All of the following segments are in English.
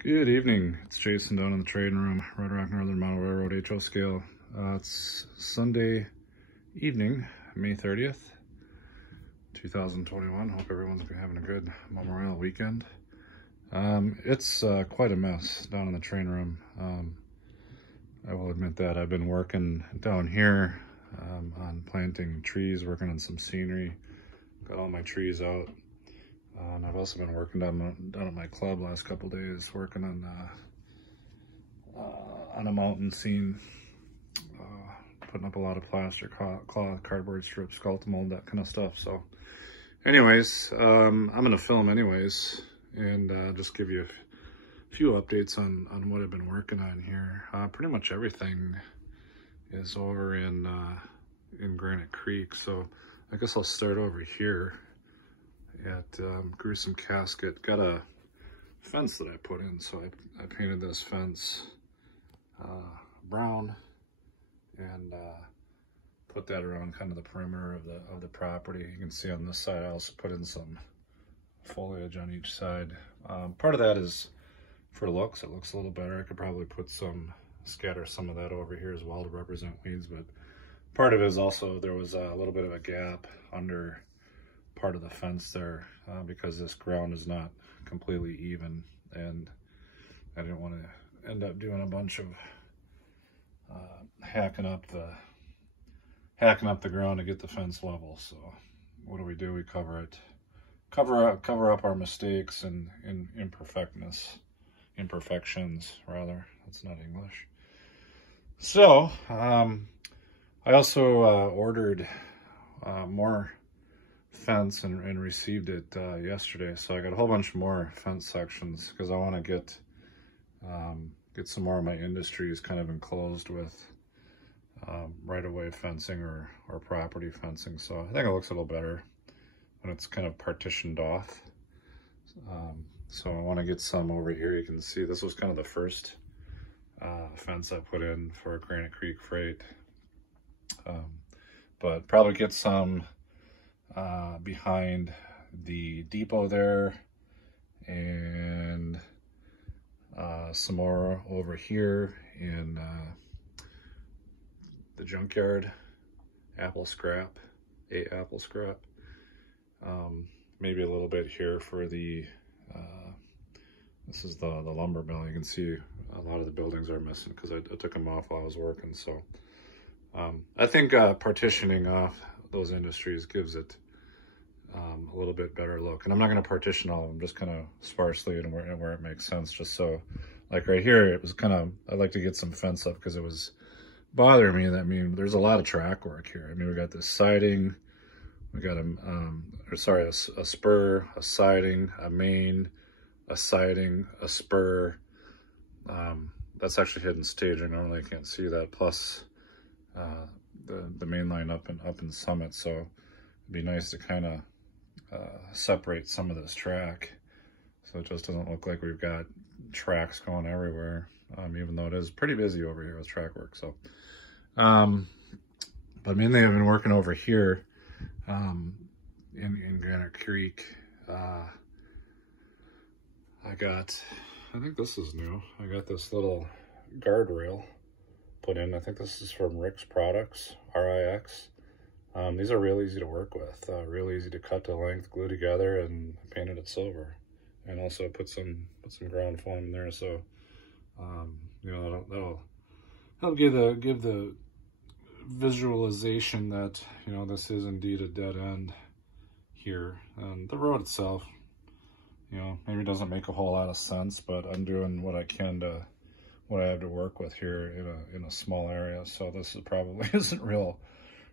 Good evening. It's Jason down in the trading room, Red Rock Northern Model Railroad HO scale. It's Sunday evening, May 30th, 2021. Hope everyone's been having a good Memorial weekend. It's quite a mess down in the train room. I will admit that. I've been working down here on planting trees, working on some scenery. Got all my trees out. And I've also been working down at my club last couple days, working on a mountain scene, putting up a lot of plaster, cloth, cardboard strips, skeleton mold, that kind of stuff. So anyways, I'm going to film anyways and just give you a few updates on what I've been working on here. Pretty much everything is over in Granite Creek. So I guess I'll start over here at Gruesome Casket. Got a fence that I put in, so I painted this fence brown and put that around kind of the perimeter of the property. You can see on this side I also put in some foliage on each side. Part of that is for looks. It looks a little better. I could probably scatter some of that over here as well to represent weeds, but part of it is also there was a little bit of a gap under part of the fence there because this ground is not completely even, and I didn't want to end up doing a bunch of hacking up the ground to get the fence level. So what do? We cover it, cover up our mistakes and imperfections rather. That's not English. So I also ordered more fence and received it yesterday, so I got a whole bunch more fence sections because I want to get some more of my industries kind of enclosed with right-of-way fencing or property fencing. So I think it looks a little better when it's kind of partitioned off. So I want to get some over here. You can see this was kind of the first fence I put in for Granite Creek Freight, but probably get some behind the depot there, and some more over here in the junkyard, apple scrap. Maybe a little bit here for the this is the lumber mill. You can see a lot of the buildings are missing because I took them off while I was working. So I think partitioning off those industries gives it a little bit better look. And I'm not going to partition all of them, just kind of sparsely and where it makes sense. Just so, like right here, it was kind of, I'd like to get some fence up because it was bothering me that, there's a lot of track work here. We got this siding, we got a spur, a siding, a main, a siding, a spur. That's actually hidden staging. Normally I can't see that. Plus the main line up in Summit. So it'd be nice to kind of separate some of this track so it just doesn't look like we've got tracks going everywhere, even though it is pretty busy over here with track work. So but mainly I've been working over here in Granite Creek. I think this is new. I got this little guardrail put in. I think this is from Rick's Products, RIX. These are real easy to work with, real easy to cut to length, glue together, and painted it silver. And also put some ground foam in there, so that'll help give the visualization that this is indeed a dead end here. And the road itself, maybe doesn't make a whole lot of sense, but I'm doing what I can to what I have to work with here in a small area. So this probably isn't real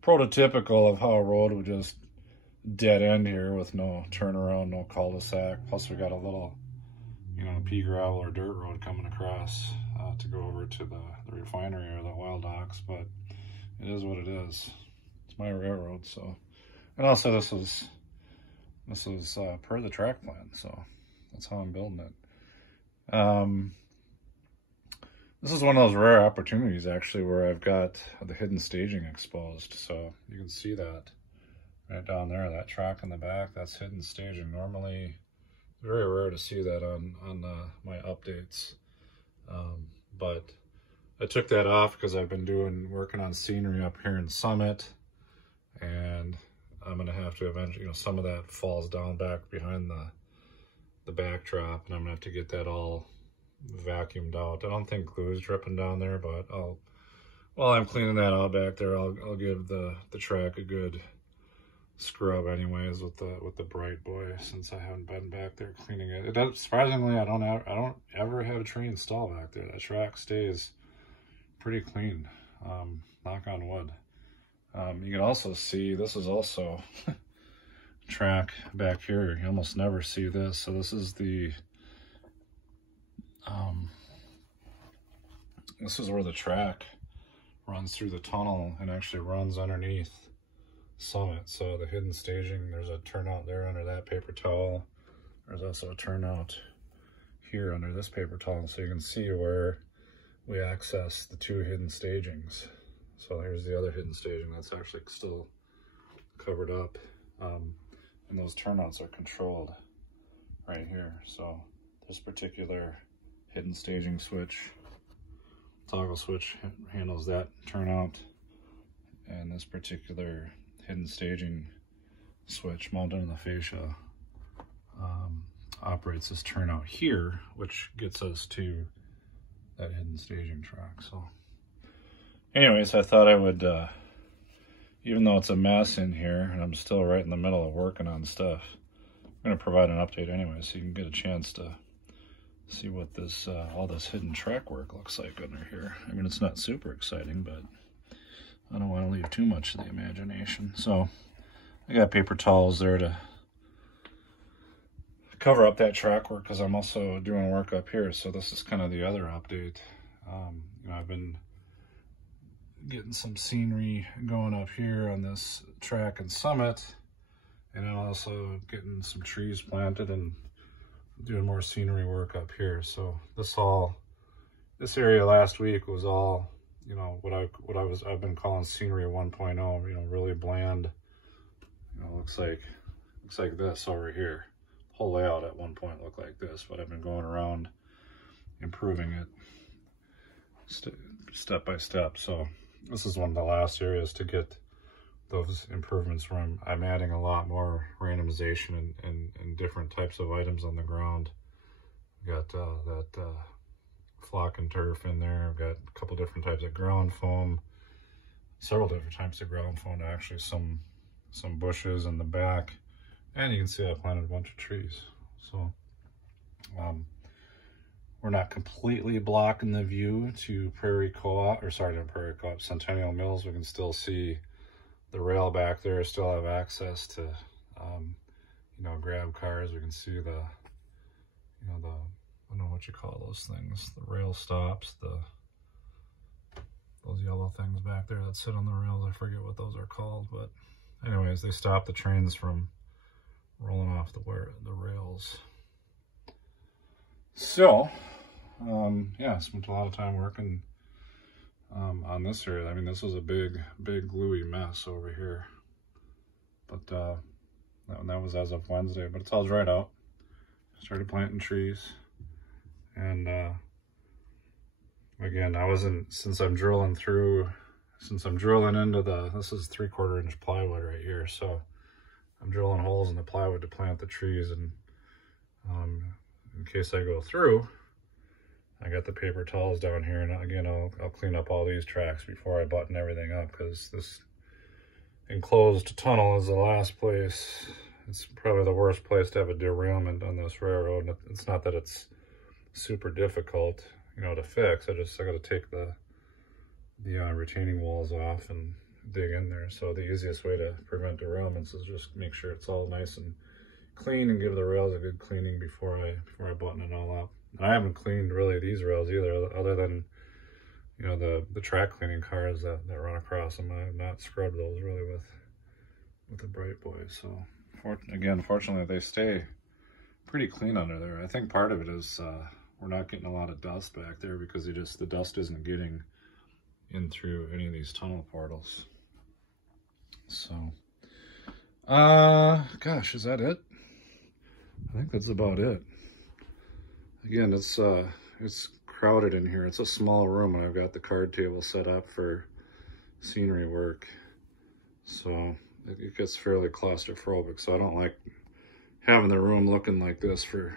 prototypical of how a road would just dead end here with no turnaround, no cul-de-sac. Plus we got a little, pea gravel or dirt road coming across to go over to the refinery or the oil docks. But it is what it is. It's my railroad. So, and also this is per the track plan. So that's how I'm building it. This is one of those rare opportunities, actually, where I've got the hidden staging exposed. So you can see that right down there, that track in the back, that's hidden staging. Normally, very rare to see that on my updates. But I took that off because I've been working on scenery up here in Summit, and I'm gonna have to eventually, some of that falls down back behind the backdrop, and I'm gonna have to get that all vacuumed out. I don't think glue is dripping down there, but while I'm cleaning that out back there, I'll give the track a good scrub anyways with the Bright Boy, since I haven't been back there cleaning it. It does, surprisingly, I don't ever have a tree installed back there. That track stays pretty clean. Knock on wood. You can also see, this is also track back here. You almost never see this. So this is this is where the track runs through the tunnel and actually runs underneath Summit. So the hidden staging, there's a turnout there under that paper towel. There's also a turnout here under this paper towel, so you can see where we access the two hidden stagings. So here's the other hidden staging that's actually still covered up. And those turnouts are controlled right here. So this particular hidden staging switch, toggle switch, handles that turnout, and this particular hidden staging switch mounted in the fascia operates this turnout here, which gets us to that hidden staging track. So anyways, I thought I would, even though it's a mess in here and I'm still right in the middle of working on stuff, I'm going to provide an update anyway, so you can get a chance to see what this all this hidden track work looks like under here. I mean, it's not super exciting, but I don't want to leave too much to the imagination. So I got paper towels there to cover up that track work, because I'm also doing work up here. So this is kind of the other update. I've been getting some scenery going up here on this track and Summit, and then also getting some trees planted and doing more scenery work up here. So this area last week was all, I've been calling scenery 1.0, really bland. Looks like this over here. The whole layout at one point looked like this, but I've been going around improving it step by step. So this is one of the last areas to get those improvements where I'm adding a lot more randomization and different types of items on the ground. I've got that flock and turf in there. I've got a couple different types of ground foam, several different types of ground foam, actually some bushes in the back, and you can see I planted a bunch of trees. So we're not completely blocking the view to Prairie Co-op, or sorry, not Prairie Co-op, Centennial Mills. We can still see the rail back there, still have access to grab cars. We can see the I don't know what you call those things, the rail stops, those yellow things back there that sit on the rails. I forget what those are called, but anyways, they stop the trains from rolling off the rails. So yeah, spent a lot of time working on this area. I mean, this was a big gluey mess over here, but that was as of Wednesday, but it's all dried out. Started planting trees, and again, since I'm drilling into this is 3/4 inch plywood right here, so I'm drilling holes in the plywood to plant the trees, and in case I go through, I got the paper towels down here, and again, I'll clean up all these tracks before I button everything up, because this enclosed tunnel is the last place. It's probably the worst place to have a derailment on this railroad. It's not that it's super difficult, to fix. I got to take the retaining walls off and dig in there. So the easiest way to prevent derailments is just make sure it's all nice and clean, and give the rails a good cleaning before I button it all up. And I haven't cleaned really these rails either, other than the track cleaning cars that run across them. I have not scrubbed those really with the Bright Boy. So fortunately they stay pretty clean under there. I think part of it is we're not getting a lot of dust back there, because the dust isn't getting in through any of these tunnel portals. So gosh, is that it? I think that's about it. Again, it's crowded in here. It's a small room, and I've got the card table set up for scenery work. So it gets fairly claustrophobic. So I don't like having the room looking like this for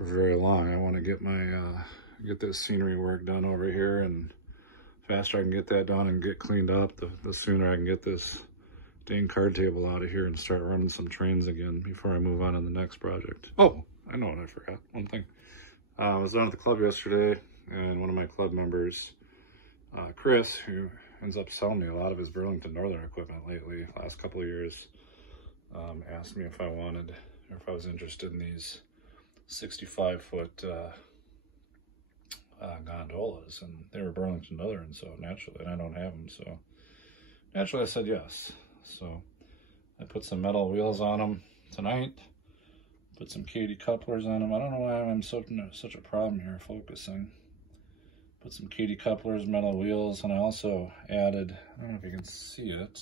very long. I want to get my get this scenery work done over here, and the faster I can get that done and get cleaned up, the sooner I can get this dang card table out of here and start running some trains again before I move on to the next project. Oh, I know what I forgot. One thing. I was down at the club yesterday, and one of my club members, Chris, who ends up selling me a lot of his Burlington Northern equipment lately, last couple of years, asked me if I wanted, or if I was interested in these 65-foot gondolas, and they were Burlington Northern, so naturally, and I don't have them, so naturally I said yes. So I put some metal wheels on them tonight, put some Kadee couplers on them. I don't know why I'm such a problem here focusing. Put some Kadee couplers, metal wheels, and I also added, I don't know if you can see it.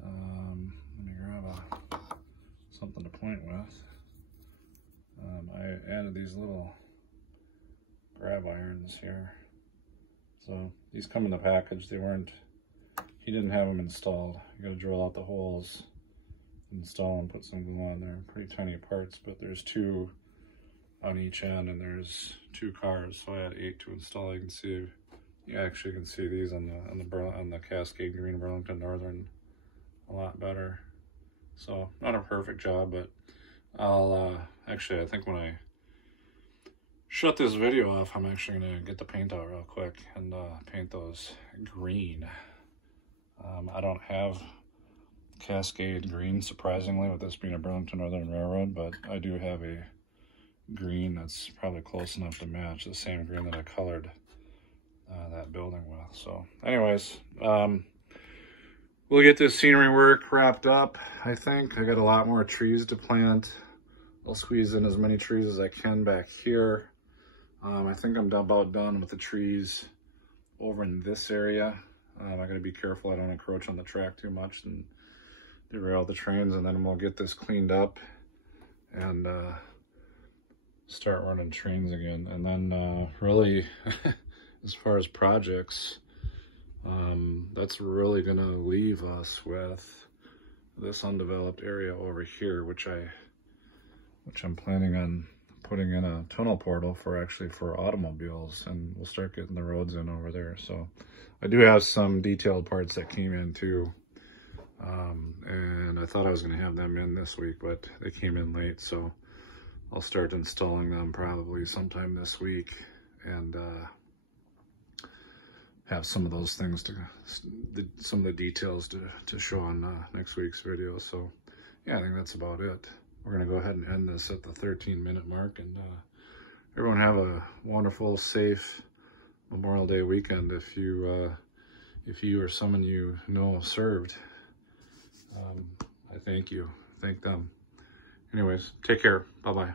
Let me grab something to point with. I added these little grab irons here. So these come in the package. They weren't, he didn't have them installed. You gotta drill out the holes, install them, put some glue on there. Pretty tiny parts, but there's 2 on each end, and there's 2 cars, so I had 8 to install. You can see, you actually can see these on the Cascade Green Burlington Northern a lot better. So not a perfect job, but I'll actually, I think when I shut this video off, I'm actually gonna get the paint out real quick and paint those green. I don't have Cascade green, surprisingly, with this being a Burlington Northern Railroad, but I do have a green that's probably close enough to match the same green that I colored that building with. So anyways, we'll get this scenery work wrapped up. I think I got a lot more trees to plant. I'll squeeze in as many trees as I can back here. I think I'm about done with the trees over in this area. I gotta be careful I don't encroach on the track too much and derail the trains, and then we'll get this cleaned up and start running trains again. And then really, as far as projects, that's really gonna leave us with this undeveloped area over here, which I'm planning on putting in a tunnel portal for automobiles, and we'll start getting the roads in over there. So I do have some detailed parts that came in too, and I thought I was going to have them in this week, but they came in late, so I'll start installing them probably sometime this week, and have some of those things some of the details to show on next week's video. So yeah, I think that's about it. We're going to go ahead and end this at the 13-minute mark, and everyone have a wonderful, safe Memorial Day weekend. If you or someone you know served, I thank you. Thank them. Anyways, take care. Bye-bye.